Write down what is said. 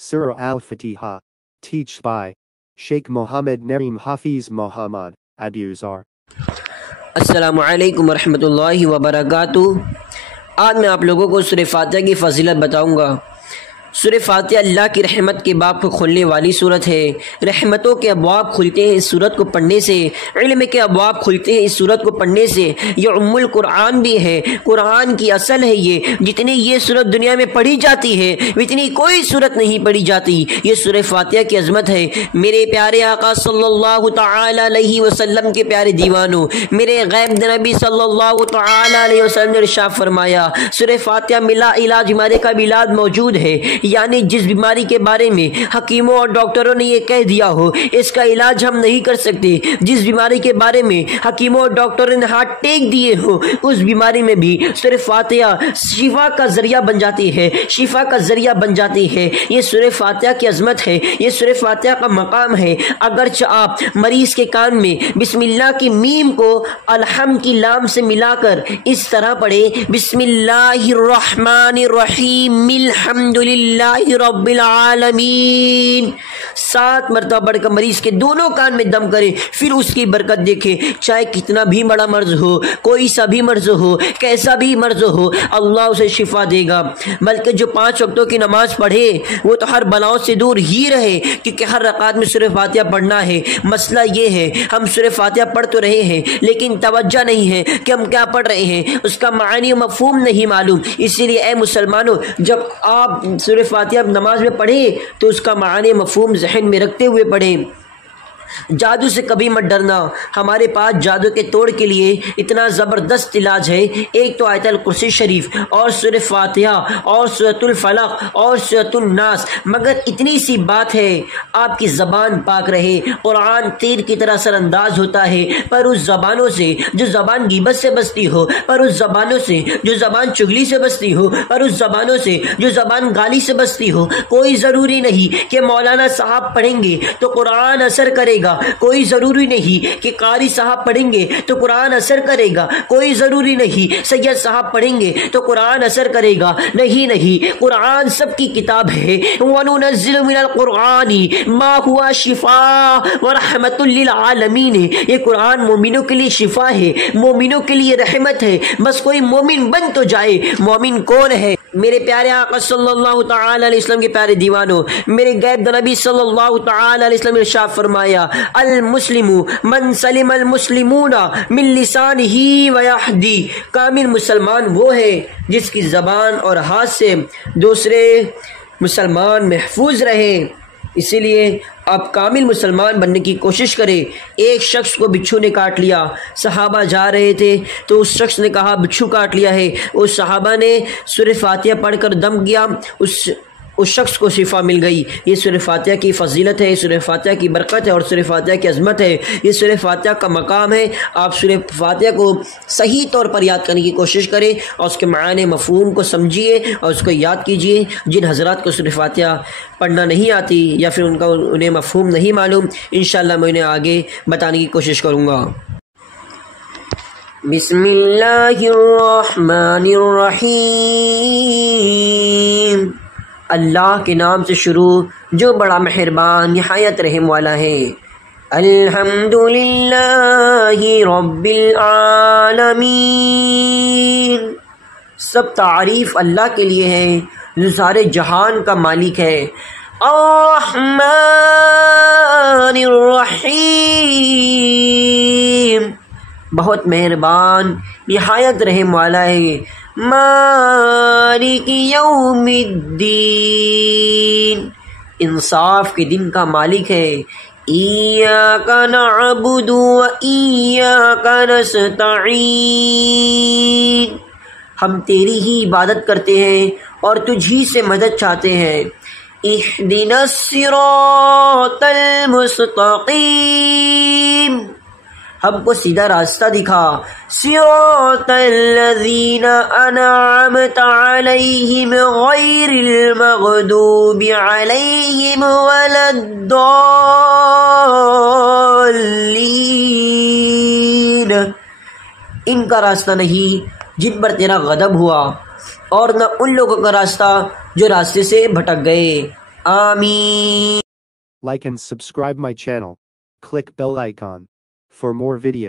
Surah Al-Fatiha, teached by Sheikh Mohammed Naeem Hafiz Muhammad, Abuzar. السلام علیکم ورحمۃ اللہ وبرکاتہ۔ آج میں آپ لوگوں کو سورہ فاتحہ کی فضیلت بتاؤں گا۔ سورہ فاتحہ اللہ کی رحمت کے باب کو کھولنے والی سورت ہے۔ رحمتوں کے ابواب کھلتے ہیں اس سورت کو پڑھنے سے، علم کے ابواب کھلتے ہیں اس سورت کو پڑھنے سے۔ یہ ام القرآن بھی ہے، قرآن کی اصل ہے یہ۔ جتنی یہ سورت دنیا میں پڑھی جاتی ہے اتنی کوئی سورت نہیں پڑھی جاتی۔ یہ سورہ فاتحہ کی عظمت ہے۔ میرے پیارے آقا صلی اللہ تعالی علیہ وسلم کے پیارے دیوانوں، میرے غیب نبی صلی اللہ تعالی علیہ وسلم نے ارشاد فرمایا، سورہ فاتحہ ملا علاج بیماری کا بھی علاج موجود ہے۔ یعنی جس بیماری کے بارے میں حکیموں اور ڈاکٹروں نے یہ کہہ دیا ہو اس کا علاج ہم نہیں کر سکتے، جس بیماری کے بارے میں حکیموں اور ڈاکٹروں نے ہاتھ ٹیک دیے ہو اس بیماری میں بھی سورہ فاتحہ شفا کا ذریعہ بن جاتی ہے، شفا کا ذریعہ بن جاتی ہے۔ یہ سورہ فاتحہ کی عظمت ہے، یہ سورہ فاتحہ کا مقام ہے۔ اگرچہ آپ مریض کے کان میں بسم اللہ کی میم کو الحمد کی لام سے ملا کر اس طرح پڑھے، بسم اللہ الرحمن الرحیم الحمدللہ رب العالمین، 7 مرتبہ پڑھ کر مریض کے دونوں کان میں دم کرے، پھر اس کی برکت دیکھے۔ چاہے کتنا بھی بڑا مرض ہو، کوئی سا بھی مرض ہو، کیسا بھی مرض ہو، اللہ اسے شفا دے گا۔ بلکہ جو 5 وقتوں کی نماز پڑھے وہ تو ہر بلاؤں سے دور ہی رہے، کیونکہ ہر رکعت میں سورہ فاتحہ پڑھنا ہے۔ مسئلہ یہ ہے ہم سورہ فاتحہ پڑھ تو رہے ہیں لیکن توجہ نہیں ہے کہ ہم کیا پڑھ رہے ہیں، اس کا معنی و مفہوم نہیں معلوم۔ اسی لیے اے مسلمانوں، جب آپ سورہ فاتحہ نماز میں پڑھیں تو اس کا معنی مفہوم ذہن میں رکھتے ہوئے پڑھیں۔ جادو سے کبھی مت ڈرنا، ہمارے پاس جادو کے توڑ کے لیے اتنا زبردست علاج ہے۔ ایک تو آیت الکرسی شریف اور سورہ فاتحہ اور سورۃ الفلق اور سورۃ الناس، مگر اتنی سی بات ہے آپ کی زبان پاک رہے۔ قرآن تیر کی طرح سر انداز ہوتا ہے، پر اس زبانوں سے جو زبان غیبت سے بستی ہو، پر اس زبانوں سے جو زبان چغلی سے بستی ہو، پر اس زبانوں سے جو زبان گالی سے بستی ہو، کوئی ضروری نہیں کہ مولانا صاحب پڑھیں گے تو قرآن اثر کرے گا، کوئی ضروری نہیں کہ قاری صاحب پڑھیں گے تو قرآن اثر کرے گا، کوئی ضروری نہیں سید صاحب پڑھیں گے تو قرآن اثر کرے گا۔ نہیں، قرآن سب کی کتاب ہے۔ وَنُنَزِّلُ مِنَ الْقُرْآنِ مَا هُوَ شِفَاءٌ وَرَحْمَةٌ لِّلْعَالَمِينَ۔ یہ قرآن مومنوں کے لیے شفا ہے، مومنوں کے لیے رحمت ہے۔ بس کوئی مومن بن تو جائے۔ مومن کون ہے؟ میرے پیارے آقا صلی اللہ تعالی علیہ وسلم کے پیارے دیوانوں، میرے غیب نبی صلی اللہ تعالی علیہ وسلم نے ارشاد فرمایا، المسلم من سلم المسلمون من لسانہ ویہدی۔ کامل مسلمان وہ ہے جس کی زبان اور ہاتھ سے دوسرے مسلمان محفوظ رہے۔ اسی لیے آپ کامل مسلمان بننے کی کوشش کریں۔ ایک شخص کو بچھو نے کاٹ لیا، صحابہ جا رہے تھے تو اس شخص نے کہا بچھو کاٹ لیا ہے، اس صحابہ نے سورہ فاتحہ پڑھ کر دم کیا، اس شخص کو شفا مل گئی۔ یہ سورہ فاتحہ کی فضیلت ہے، یہ سورہ فاتحہ کی برکت ہے اور سورہ فاتحہ کی عظمت ہے، یہ سورہ فاتحہ کا مقام ہے۔ آپ سورہ فاتحہ کو صحیح طور پر یاد کرنے کی کوشش کریں اور اس کے معنی مفہوم کو سمجھیے اور اس کو یاد کیجیے۔ جن حضرات کو سورہ فاتحہ پڑھنا نہیں آتی یا پھر انہیں مفہوم نہیں معلوم، انشاءاللہ میں انہیں آگے بتانے کی کوشش کروں گا۔ بسم اللہ الرحمن الرحیم، اللہ کے نام سے شروع جو بڑا مہربان نہایت رحم والا ہے۔ الحمدللہ رب العالمین، سب تعریف اللہ کے لیے ہے جو سارے جہان کا مالک ہے۔ الرحمن الرحیم، بہت مہربان نہایت رحم والا ہے۔ مالک یوم الدین، انصاف کے دن کا مالک ہے۔ ایاک نعبد و ایاک نستعین، ہم تیری ہی عبادت کرتے ہیں اور تجھ ہی سے مدد چاہتے ہیں۔ اہدنا الصراط المستقیم، ہم کو سیدھا راستہ دکھا۔ صراط الذین انعمت علیہم غیر المغضوب علیہم ولا الضالین، ان کا راستہ نہیں جن پر تیرا غضب ہوا، اور نہ ان لوگوں کا راستہ جو راستے سے بھٹک گئے۔ آمین. Like and subscribe my channel. Click bell icon for more video.